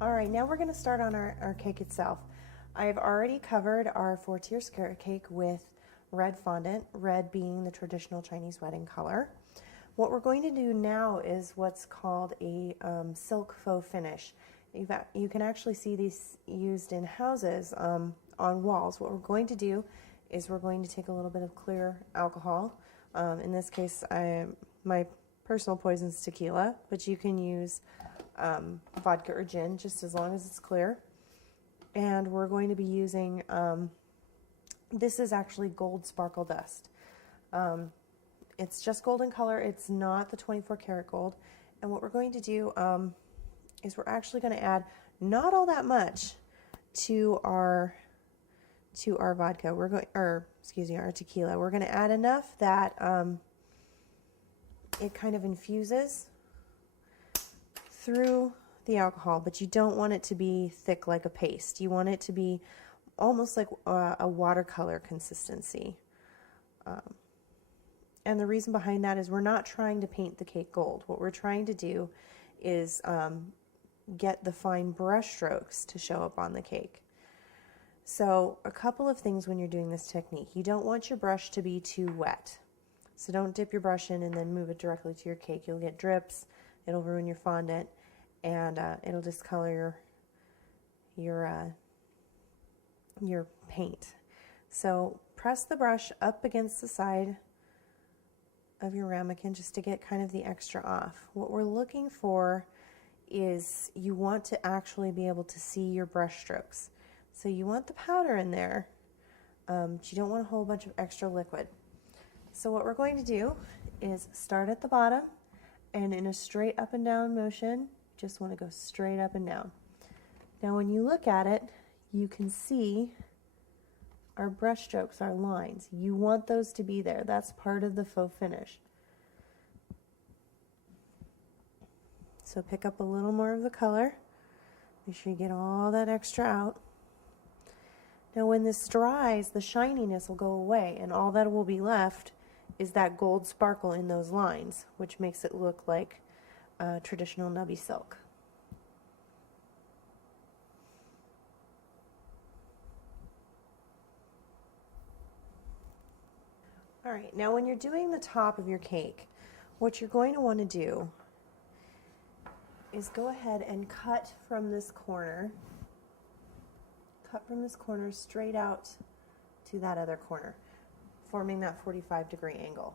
All right, now we're going to start on our cake itself. I've already covered our 4-tier skirt cake with red fondant, red being the traditional Chinese wedding color. What we're going to do now is what's called a silk faux finish. You can actually see these used in houses on walls. What we're going to do is we're going to take a little bit of clear alcohol. In this case, my personal poison is tequila, but you can use vodka or gin, just as long as it's clear. And we're going to be using, this is actually gold sparkle dust. It's just golden color, it's not the 24 karat gold. And what we're going to do is we're actually going to add not all that much to our vodka. We're going, or excuse me, our tequila. We're going to add enough that it kind of infuses through the alcohol, but you don't want it to be thick like a paste. You want it to be almost like a watercolor consistency. And the reason behind that is we're not trying to paint the cake gold. What we're trying to do is get the fine brush strokes to show up on the cake. So a couple of things when you're doing this technique. You don't want your brush to be too wet. So don't dip your brush in and then move it directly to your cake. You'll get drips, it'll ruin your fondant, and it'll discolor your paint. So press the brush up against the side of your ramekin just to get kind of the extra off. What we're looking for is you want to actually be able to see your brush strokes. So you want the powder in there, but you don't want a whole bunch of extra liquid. So what we're going to do is start at the bottom, and in a straight up and down motion, just want to go straight up and down. Now when you look at it, you can see our brush strokes, our lines. You want those to be there. That's part of the faux finish. So pick up a little more of the color. Make sure you get all that extra out. Now when this dries, the shininess will go away, and all that will be left is that gold sparkle in those lines, which makes it look like traditional nubby silk. All right, now when you're doing the top of your cake, what you're going to want to do is go ahead and cut from this corner straight out to that other corner, forming that 45-degree angle.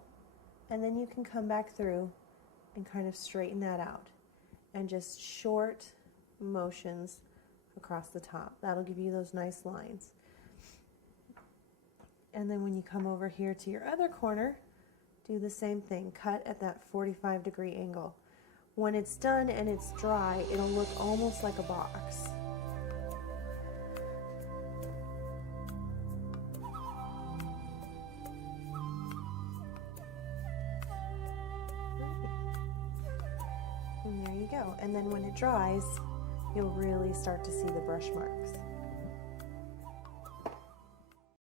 And then you can come back through and kind of straighten that out, and just short motions across the top. That'll give you those nice lines. And then when you come over here to your other corner, do the same thing. Cut at that 45-degree angle. When it's done and it's dry, it'll look almost like a box. And there you go. And then when it dries, you'll really start to see the brush marks.